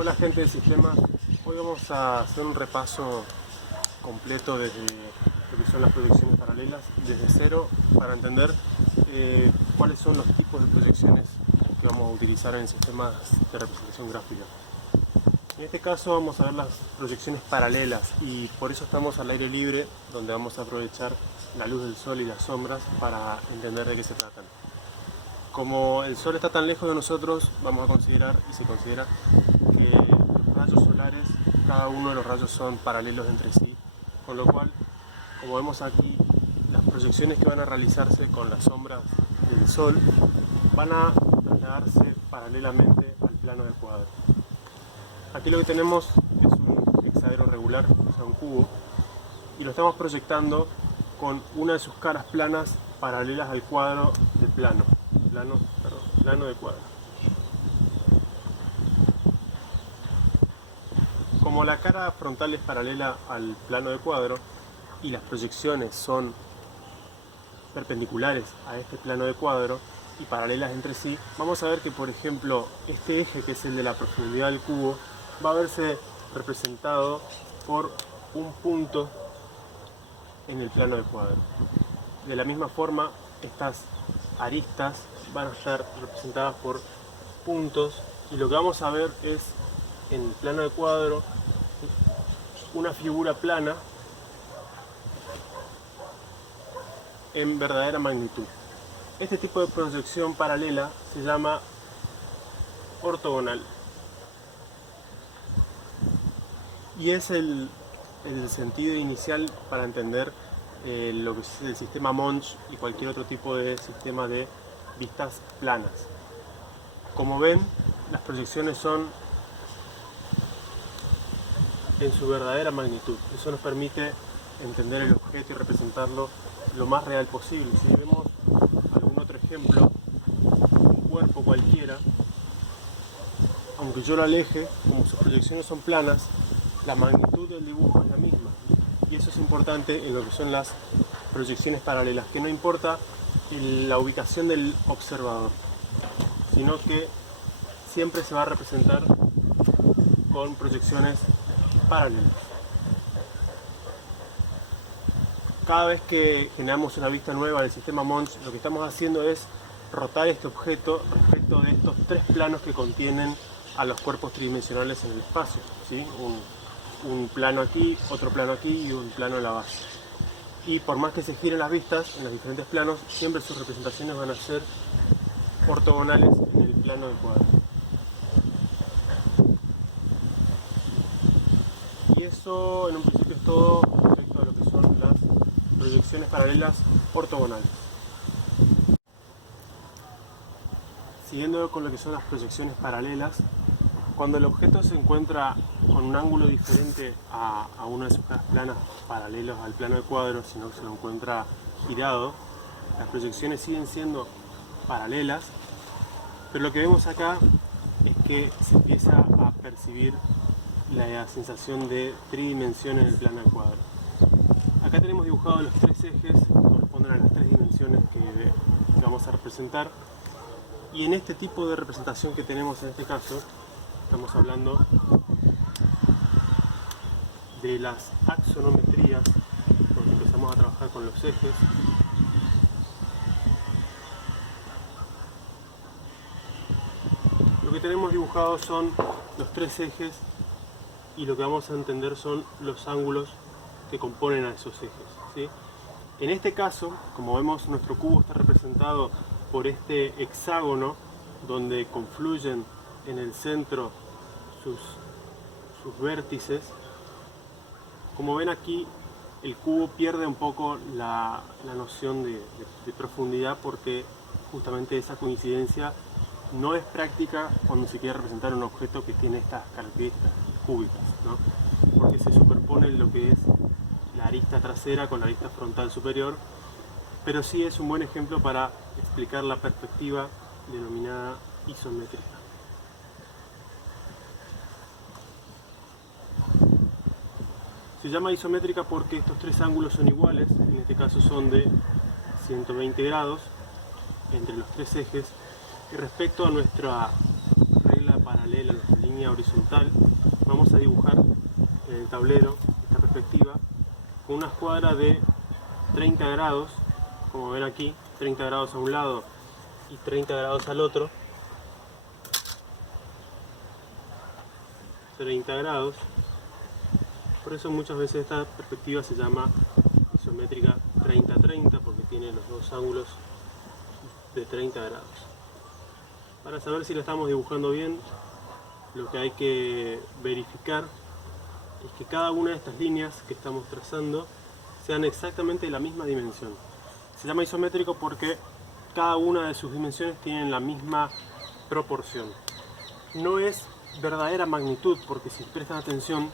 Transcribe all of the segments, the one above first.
Hola gente del sistema, hoy vamos a hacer un repaso completo desde lo que son las proyecciones paralelas, desde cero, para entender cuáles son los tipos de proyecciones que vamos a utilizar en sistemas de representación gráfica. En este caso vamos a ver las proyecciones paralelas y por eso estamos al aire libre, donde vamos a aprovechar la luz del sol y las sombras para entender de qué se tratan. Como el sol está tan lejos de nosotros, vamos a considerar y se considera que los rayos solares, cada uno de los rayos son paralelos entre sí, con lo cual, como vemos aquí, las proyecciones que van a realizarse con las sombras del sol van a trasladarse paralelamente al plano del cuadro. Aquí lo que tenemos es un hexaedro regular, o sea un cubo, y lo estamos proyectando con una de sus caras planas paralelas al cuadro de plano de cuadro. Como la cara frontal es paralela al plano de cuadro y las proyecciones son perpendiculares a este plano de cuadro y paralelas entre sí, vamos a ver que, por ejemplo, este eje, que es el de la profundidad del cubo, va a verse representado por un punto en el plano de cuadro. De la misma forma, estas aristas van a estar representadas por puntos, y lo que vamos a ver es, en el plano de cuadro, una figura plana en verdadera magnitud. Este tipo de proyección paralela se llama ortogonal y es el sentido inicial para entender lo que es el sistema Monge y cualquier otro tipo de sistema de vistas planas. Como ven, las proyecciones son en su verdadera magnitud. Eso nos permite entender el objeto y representarlo lo más real posible. Si vemos algún otro ejemplo, un cuerpo cualquiera, aunque yo lo aleje, como sus proyecciones son planas, la magnitud del dibujo es la misma. Y eso es importante en lo que son las proyecciones paralelas, que no importa la ubicación del observador, sino que siempre se va a representar con proyecciones paralelas. Cada vez que generamos una vista nueva del sistema Monge, lo que estamos haciendo es rotar este objeto respecto de estos tres planos que contienen a los cuerpos tridimensionales en el espacio, ¿sí? Un plano aquí, otro plano aquí y un plano en la base. Y por más que se giren las vistas en los diferentes planos, siempre sus representaciones van a ser ortogonales en el plano del cuadro. Y eso en un principio es todo respecto a lo que son las proyecciones paralelas ortogonales. Siguiendo con lo que son las proyecciones paralelas, cuando el objeto se encuentra con un ángulo diferente a una de sus caras planas paralelos al plano de cuadro, sino que se lo encuentra girado, las proyecciones siguen siendo paralelas, pero lo que vemos acá es que se empieza a percibir la sensación de tridimensión en el plano de cuadro. Acá tenemos dibujados los tres ejes, corresponden a las tres dimensiones que vamos a representar, y en este tipo de representación que tenemos en este caso, estamos hablando de las axonometrías, porque empezamos a trabajar con los ejes. Lo que tenemos dibujado son los tres ejes y lo que vamos a entender son los ángulos que componen a esos ejes, ¿sí? En este caso, como vemos, nuestro cubo está representado por este hexágono donde confluyen en el centro sus vértices. Como ven aquí, el cubo pierde un poco la noción de profundidad, porque justamente esa coincidencia no es práctica cuando se quiere representar un objeto que tiene estas características cúbicas, ¿no? Porque se superpone lo que es la arista trasera con la arista frontal superior, pero sí es un buen ejemplo para explicar la perspectiva denominada isométrica. Se llama isométrica porque estos tres ángulos son iguales, en este caso son de 120 grados entre los tres ejes, y respecto a nuestra regla paralela a nuestra línea horizontal, vamos a dibujar en el tablero esta perspectiva con una escuadra de 30 grados, como ven aquí, 30 grados a un lado y 30 grados al otro. 30 grados. Por eso muchas veces esta perspectiva se llama isométrica 30-30, porque tiene los dos ángulos de 30 grados. Para saber si la estamos dibujando bien, lo que hay que verificar es que cada una de estas líneas que estamos trazando sean exactamente de la misma dimensión. Se llama isométrico porque cada una de sus dimensiones tienen la misma proporción. No es verdadera magnitud, porque si prestan atención,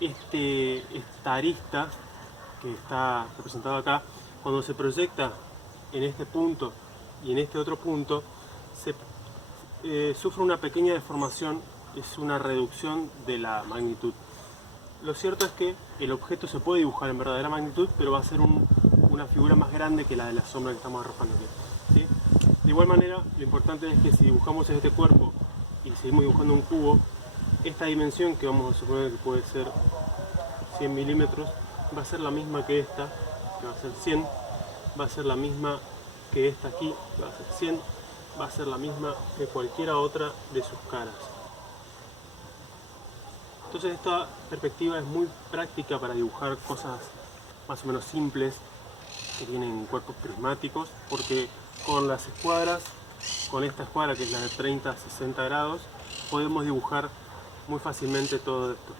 esta arista que está representado acá, cuando se proyecta en este punto y en este otro punto, sufre una pequeña deformación, es una reducción de la magnitud. Lo cierto es que el objeto se puede dibujar en verdadera magnitud, pero va a ser una figura más grande que la de la sombra que estamos arrojando aquí, ¿sí? De igual manera, lo importante es que si dibujamos este cuerpo y seguimos dibujando un cubo, esta dimensión, que vamos a suponer que puede ser 100 milímetros, va a ser la misma que esta, que va a ser 100, va a ser la misma que esta aquí, que va a ser 100, va a ser la misma que cualquiera otra de sus caras. Entonces esta perspectiva es muy práctica para dibujar cosas más o menos simples que tienen cuerpos prismáticos, porque con las escuadras, con esta escuadra que es la de 30 a 60 grados, podemos dibujar muy fácilmente todo esto.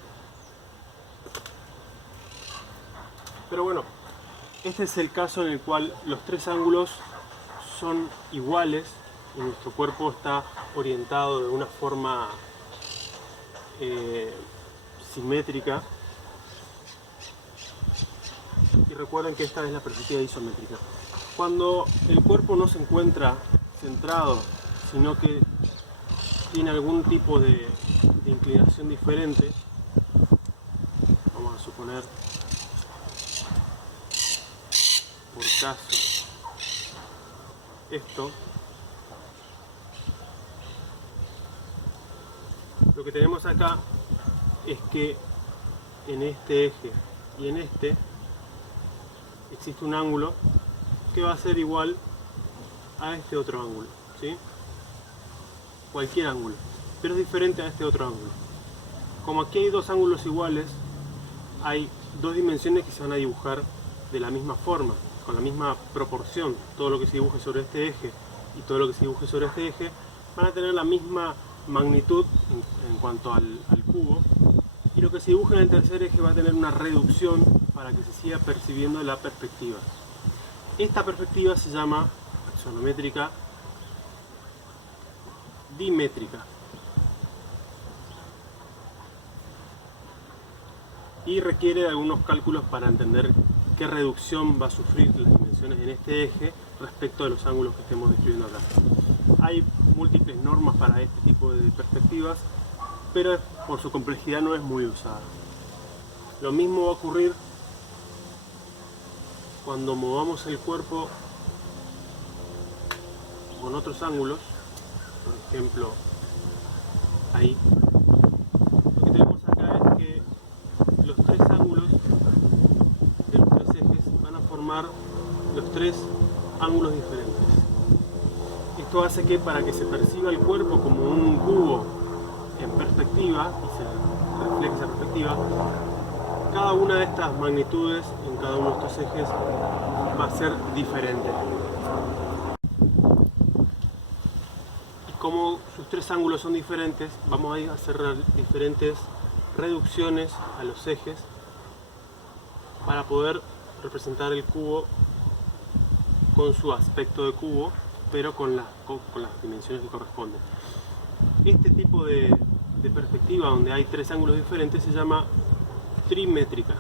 Pero bueno, este es el caso en el cual los tres ángulos son iguales y nuestro cuerpo está orientado de una forma simétrica. Y recuerden que esta es la perspectiva isométrica. Cuando el cuerpo no se encuentra centrado, sino que tiene algún tipo de inclinación diferente, vamos a suponer, por caso, esto, lo que tenemos acá es que en este eje y en este existe un ángulo que va a ser igual a este otro ángulo, ¿sí? Cualquier ángulo, pero es diferente a este otro ángulo. Como aquí hay dos ángulos iguales, hay dos dimensiones que se van a dibujar de la misma forma, con la misma proporción. Todo lo que se dibuje sobre este eje y todo lo que se dibuje sobre este eje van a tener la misma magnitud en cuanto al cubo, y lo que se dibuja en el tercer eje va a tener una reducción para que se siga percibiendo la perspectiva. Esta perspectiva se llama axonométrica dimétrica y requiere de algunos cálculos para entender qué reducción va a sufrir las dimensiones en este eje respecto de los ángulos que estemos describiendo acá. Hay múltiples normas para este tipo de perspectivas, pero por su complejidad no es muy usada. Lo mismo va a ocurrir cuando movamos el cuerpo con otros ángulos, por ejemplo, ahí. Lo que tenemos acá es que los tres ángulos de los tres ejes van a formar los tres ángulos diferentes. Esto hace que para que se perciba el cuerpo como un cubo en perspectiva y se refleje esa perspectiva, cada una de estas magnitudes en cada uno de estos ejes va a ser diferente. Y como sus tres ángulos son diferentes, vamos a hacer diferentes reducciones a los ejes para poder representar el cubo con su aspecto de cubo, pero con las dimensiones que corresponden. Este tipo de perspectiva donde hay tres ángulos diferentes se llama trimétrica.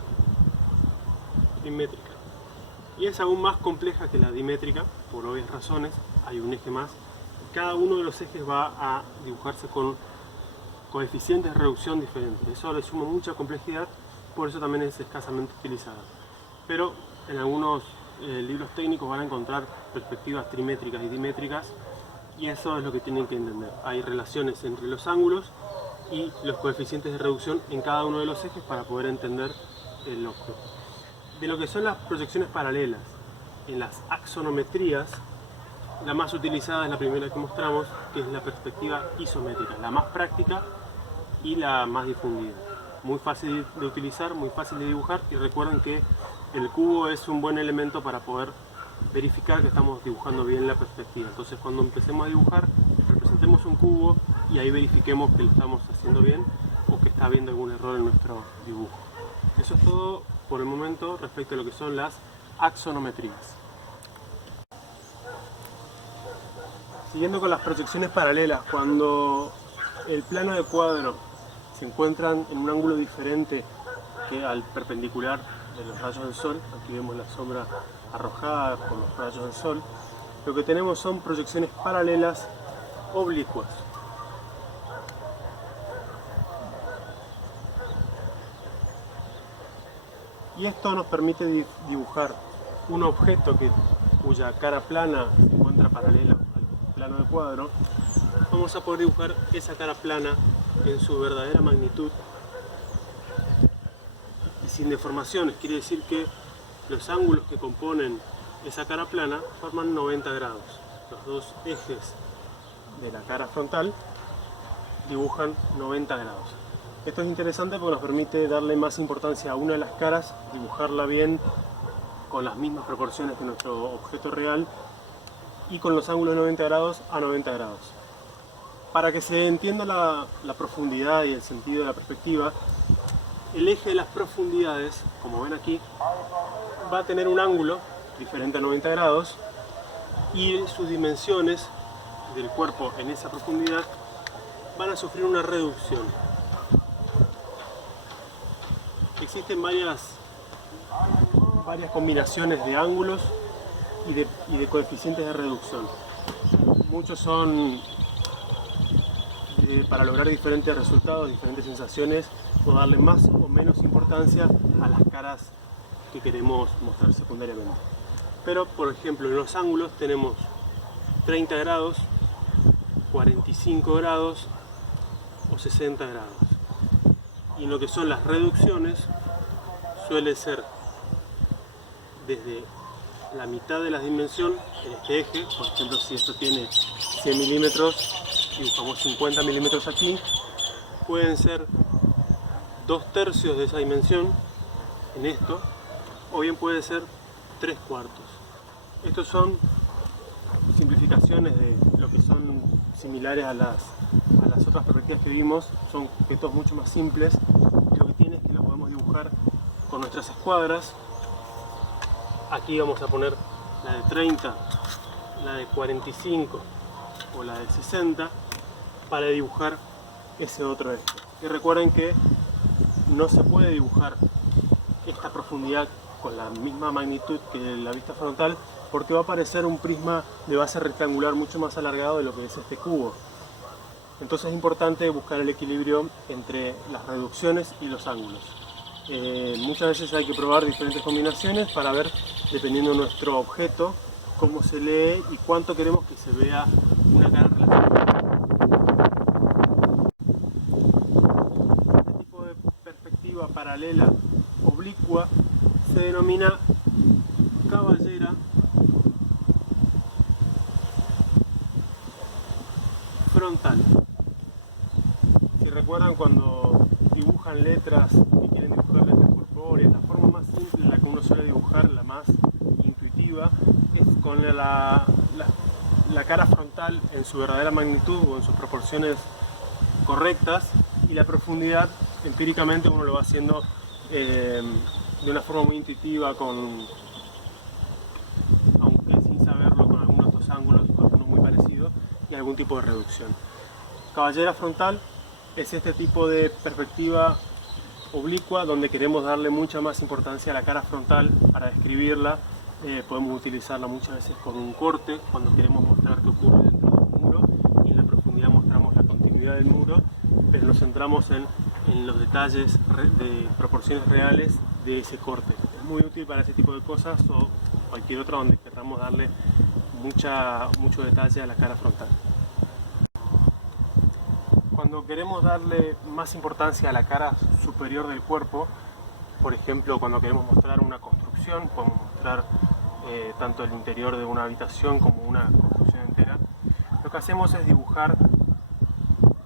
Y es aún más compleja que la dimétrica, por obvias razones. Hay un eje más. Cada uno de los ejes va a dibujarse con coeficientes de reducción diferentes. Eso le suma mucha complejidad, por eso también es escasamente utilizada. Pero en algunos libros técnicos van a encontrar perspectivas trimétricas y dimétricas Y eso es lo que tienen que entender. Hay relaciones entre los ángulos y los coeficientes de reducción en cada uno de los ejes para poder entender el objeto. De lo que son las proyecciones paralelas, en las axonometrías, la más utilizada es la primera que mostramos, que es la perspectiva isométrica, la más práctica y la más difundida. Muy fácil de utilizar, muy fácil de dibujar, y recuerden que el cubo es un buen elemento para poder verificar que estamos dibujando bien la perspectiva. Entonces, cuando empecemos a dibujar, representemos un cubo y ahí verifiquemos que lo estamos haciendo bien o que está habiendo algún error en nuestro dibujo. Eso es todo por el momento respecto a lo que son las axonometrías. Siguiendo con las proyecciones paralelas, cuando el plano de cuadro se encuentran en un ángulo diferente que al perpendicular de los rayos del sol, aquí vemos la sombra arrojada por los rayos del sol, lo que tenemos son proyecciones paralelas oblicuas. Y esto nos permite dibujar un objeto cuya cara plana se encuentra paralela al plano de cuadro. Vamos a poder dibujar esa cara plana en su verdadera magnitud y sin deformaciones. Quiere decir que los ángulos que componen esa cara plana forman 90 grados. Los dos ejes de la cara frontal dibujan 90 grados. Esto es interesante porque nos permite darle más importancia a una de las caras, dibujarla bien con las mismas proporciones que nuestro objeto real y con los ángulos de 90 grados a 90 grados. Para que se entienda la profundidad y el sentido de la perspectiva, el eje de las profundidades, como ven aquí, va a tener un ángulo diferente a 90 grados y sus dimensiones del cuerpo en esa profundidad van a sufrir una reducción. Existen varias combinaciones de ángulos y de coeficientes de reducción. Muchos son para lograr diferentes resultados, diferentes sensaciones, o darle más o menos importancia a las caras que queremos mostrar secundariamente. Pero, por ejemplo, en los ángulos tenemos 30 grados, 45 grados o 60 grados. Y en lo que son las reducciones, suele ser desde la mitad de la dimensión en este eje. Por ejemplo, si esto tiene 100 milímetros, dibujamos 50 milímetros aquí, pueden ser 2/3 de esa dimensión en esto, o bien puede ser 3/4. Estos son simplificaciones de lo que son similares a las otras perspectivas que vimos. Son objetos mucho más simples, y lo que tiene es que lo podemos dibujar con nuestras escuadras. Aquí vamos a poner la de 30, la de 45 o la de 60 para dibujar ese otro eje. Y recuerden que no se puede dibujar esta profundidad con la misma magnitud que la vista frontal, porque va a aparecer un prisma de base rectangular mucho más alargado de lo que es este cubo. Entonces es importante buscar el equilibrio entre las reducciones y los ángulos. Muchas veces hay que probar diferentes combinaciones para ver, dependiendo de nuestro objeto, cómo se lee y cuánto queremos que se vea una cara relativa. Este tipo de perspectiva paralela oblicua se denomina caballera frontal. Si recuerdan, cuando dibujan letras y quieren dibujar letras corpóreas, la forma más simple en la que uno suele dibujar, la más intuitiva, es con la cara frontal en su verdadera magnitud o en sus proporciones correctas, y la profundidad empíricamente uno lo va haciendo de una forma muy intuitiva, aunque sin saberlo, con algunos de estos ángulos, con uno muy parecido, y algún tipo de reducción. Caballera frontal es este tipo de perspectiva oblicua donde queremos darle mucha más importancia a la cara frontal para describirla. Podemos utilizarla muchas veces con un corte cuando queremos mostrar qué ocurre dentro del muro, y en la profundidad mostramos la continuidad del muro, pero nos centramos en los detalles de proporciones reales de ese corte. Es muy útil para ese tipo de cosas, o cualquier otra donde queramos darle mucho detalle a la cara frontal. queremos darle más importancia a la cara superior del cuerpo, por ejemplo, cuando queremos mostrar una construcción, podemos mostrar tanto el interior de una habitación como una construcción entera, lo que hacemos es dibujar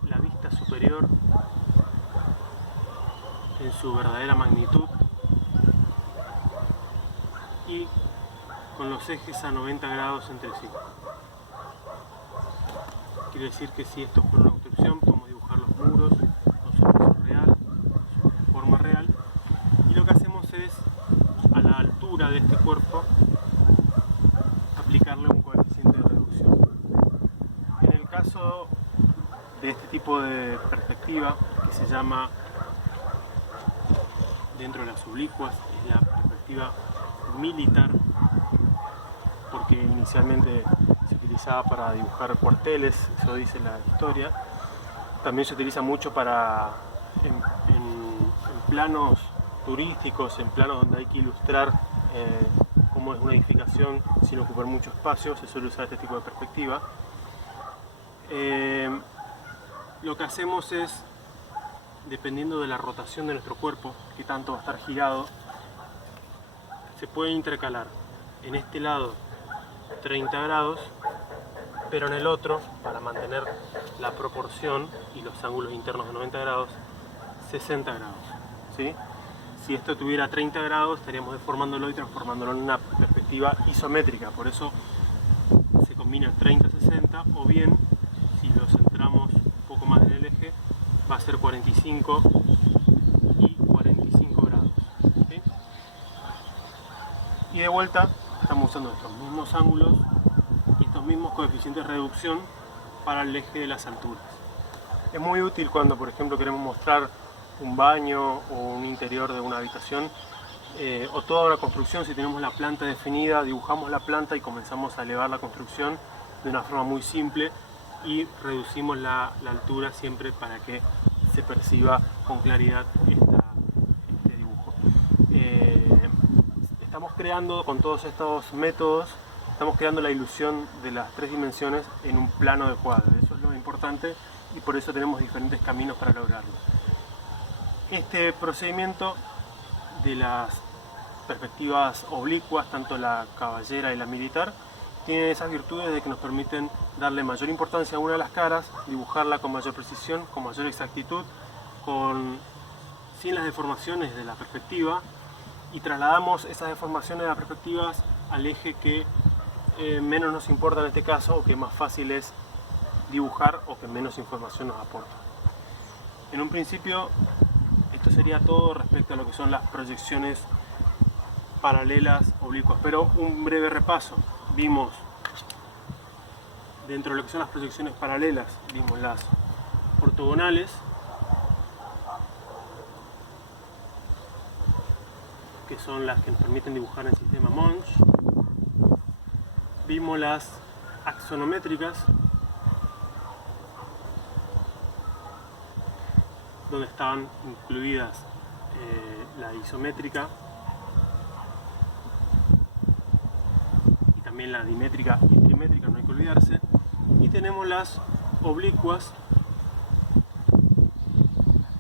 la vista superior en su verdadera magnitud y con los ejes a 90 grados entre sí. Quiere decir que si esto fuera una construcción, podemos dibujar los muros con su peso real, su forma real, y lo que hacemos es, a la altura de este cuerpo, aplicarle un coeficiente de reducción. En el caso de este tipo de perspectiva, que se llama, dentro de las oblicuas, es la perspectiva militar, porque inicialmente se utilizaba para dibujar cuarteles, eso dice la historia. También se utiliza mucho para en planos turísticos, en planos donde hay que ilustrar cómo es una edificación sin ocupar mucho espacio, se suele usar este tipo de perspectiva. Lo que hacemos es, dependiendo de la rotación de nuestro cuerpo, que tanto va a estar girado, se puede intercalar en este lado 30 grados, pero en el otro, para mantener la proporción y los ángulos internos de 90 grados, 60 grados, ¿sí? Si esto tuviera 30 grados, estaríamos deformándolo y transformándolo en una perspectiva isométrica, por eso se combina 30-60, o bien, si lo centramos un poco más en el eje, va a ser 45 y 45 grados, ¿sí? Y de vuelta, estamos usando estos mismos ángulos y estos mismos coeficientes de reducción para el eje de las alturas. Es muy útil cuando, por ejemplo, queremos mostrar un baño o un interior de una habitación o toda una construcción. Si tenemos la planta definida, dibujamos la planta y comenzamos a elevar la construcción de una forma muy simple y reducimos la altura siempre para que se perciba con claridad este dibujo. Estamos creando, con todos estos métodos, estamos creando la ilusión de las tres dimensiones en un plano de cuadro. Eso es lo importante y por eso tenemos diferentes caminos para lograrlo. Este procedimiento de las perspectivas oblicuas, tanto la caballera y la militar, tiene esas virtudes de que nos permiten darle mayor importancia a una de las caras, dibujarla con mayor precisión, con mayor exactitud, sin las deformaciones de la perspectiva, y trasladamos esas deformaciones de las perspectivas al eje que menos nos importa en este caso, o que más fácil es dibujar o que menos información nos aporta. En un principio, esto sería todo respecto a lo que son las proyecciones paralelas oblicuas, pero un breve repaso. Vimos, dentro de lo que son las proyecciones paralelas, vimos las ortogonales, que son las que nos permiten dibujar en el sistema Monge. Vimos las axonométricas, donde estaban incluidas la isométrica y también la dimétrica y trimétrica, no hay que olvidarse. Y tenemos las oblicuas,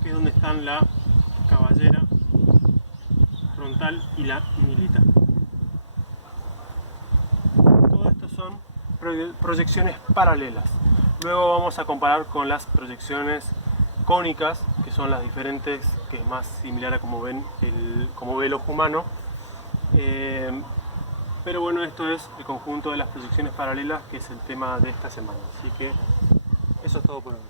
que es donde están la caballera, frontal y la militar. Todo esto son proyecciones paralelas. Luego vamos a comparar con las proyecciones cónicas, que son las diferentes, que es más similar a como ve el ojo humano. Pero bueno, esto es el conjunto de las proyecciones paralelas, que es el tema de esta semana. Así que eso es todo por hoy.